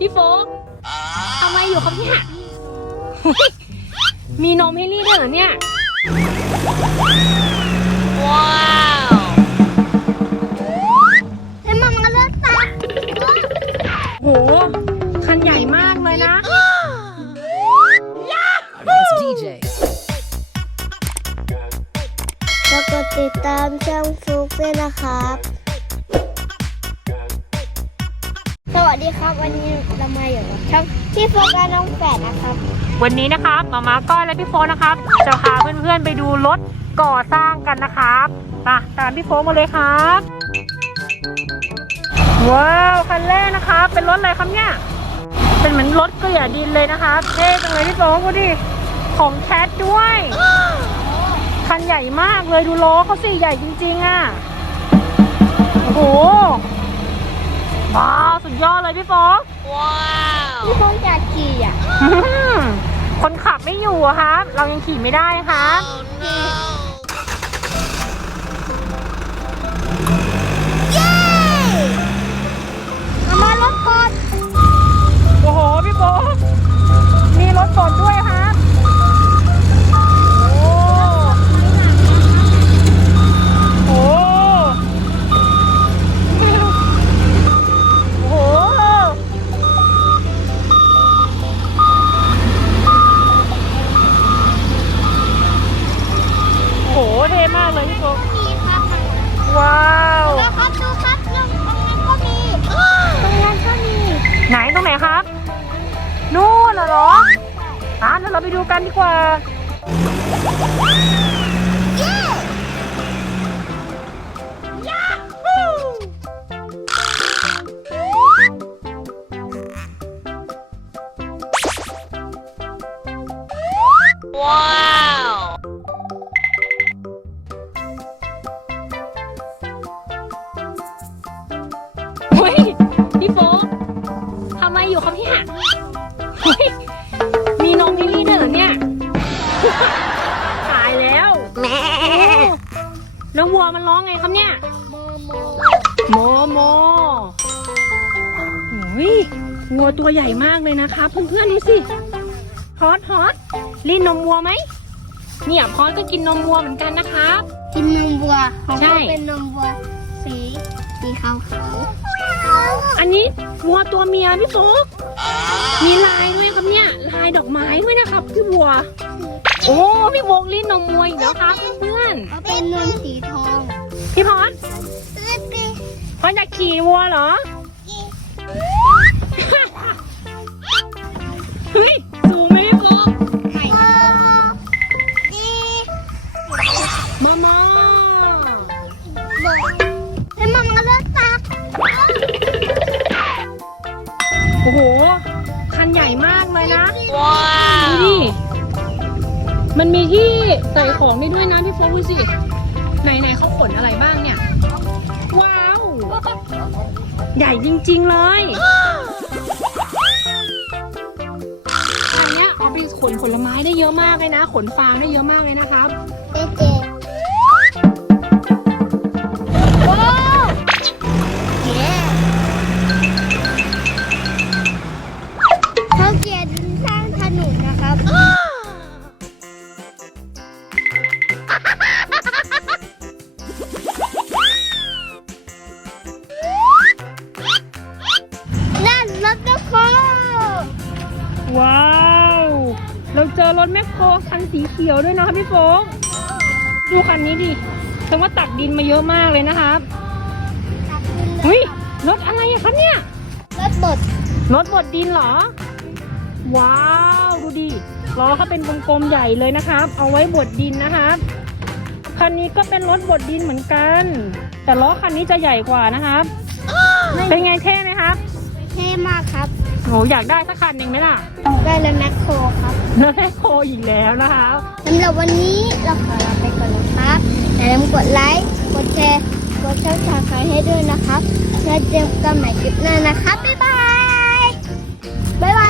พี่โฟกทำไมอยู่ครับเนี่ยมีนมให้รีดด้วยเหรอเนี่ย ว้าวเฮ้ยมันมาเลิกตาโห คันใหญ่มากเลยนะ It's DJ. แล้วก็ติดตามช่องฟลุกด้วยนะครับ ดีครับวันนี้เรามาอยู่กับช่องที่โฟกัสน้องแฝดนะครับ วันนี้นะครับหมามาก้อยและพี่โฟนะครับจะพาเพื่อนๆไปดูรถก่อสร้างกันนะครับมาตามพี่โฟมาเลยครับว้าวคันแรกนะครับเป็นรถอะไรครับเนี่ยเป็นเหมือนรถเกลี่ยดินเลยนะครับเท่จังเลยพี่โฟดูดิของแคทด้วยคันใหญ่มากเลยดูล้อเขาสิใหญ่จริงๆอะโอ้โหว้าวสุด ยอดเลยพี่โฟกพี่โฟกอยากขี่อะอืมคนขับไม่อยู่อะครับ เรายังขี่ไม่ได้ครับเดูกันดีกว่าเย้เฮ้ย พี่โฟกทำไมอยู่ครับเนี่ยเฮ้ย แล้ววัวมันร้องไงครับเนี่ยโมโมโมโมโอ้ยวัวตัวใหญ่มากเลยนะครับเพื่อนๆดูสิพอดพอดรีดนมวัวไหมเนี่ยพอดก็กินนมวัวเหมือนกันนะครับ กินนมวัวของใช่เขาเป็นนมวัวสีสีขาวขาวอันนี้วัวตัวเมียพี่โฟกมีลายด้วยครับเนี่ยลายดอกไม้ด้วยนะครับพี่วัว โอ้พี่โฟกรีดนมวัวอีกแล้วครับเพื่อนเขาเป็นนมสีท อดอยากขี่วัวเหรอ เฮ้ย สูงไหมพี่โฟกไข่ดีมามาบอกให้มันมาเลิกตาโอ้โห คันใหญ่มากเลยนะ ว้าดูดิมันมีที่ใส่ของได้ด้วยนะพี่โฟกดูสิ ไหนไหนๆเขาขนอะไรบ้างเนี่ยว้าว ใหญ่จริง ๆ เลย อันเนี้ยเอาไปขนผลไม้ได้เยอะมากเลยนะ ขนฟางได้เยอะมากเลยนะครับเจ๊เจ๊ว้เขาเขียนสร้างถนนนะครับ ราเจอรถแมคโครคันสีเขียวด้วยนะครับพี่โฟกดูคันนี้ดิถึงว่าตักดินมาเยอะมากเลยนะครับหุยรถอะไรอะครับเนี่ย รถบด รถบดดินเหรอ ว้าว ดูดิล้อเขาเป็นกลมๆใหญ่เลยนะครับ เอาไว้บดดินนะครับ คันนี้ก็เป็นรถบดดินเหมือนกัน แต่ล้อคันนี้จะใหญ่กว่านะครับ เป็นไงเท่ไหมครับ เท่มากครับ โหอยากได้สักคันหนึ่งไหมล่ะ ได้เลยแมคโครครับรถแมคโครอีกแล้วนะครับสำหรับวันนี้เราขอลาไปก่อนนะครับอย่าลืมกดไลค์ กดแชร์ กดซับสไครต์ให้ด้วยนะครับแล้วเจอกันใหม่คลิปหน้านะครับ บ๊ายบาย บ๊ายบาย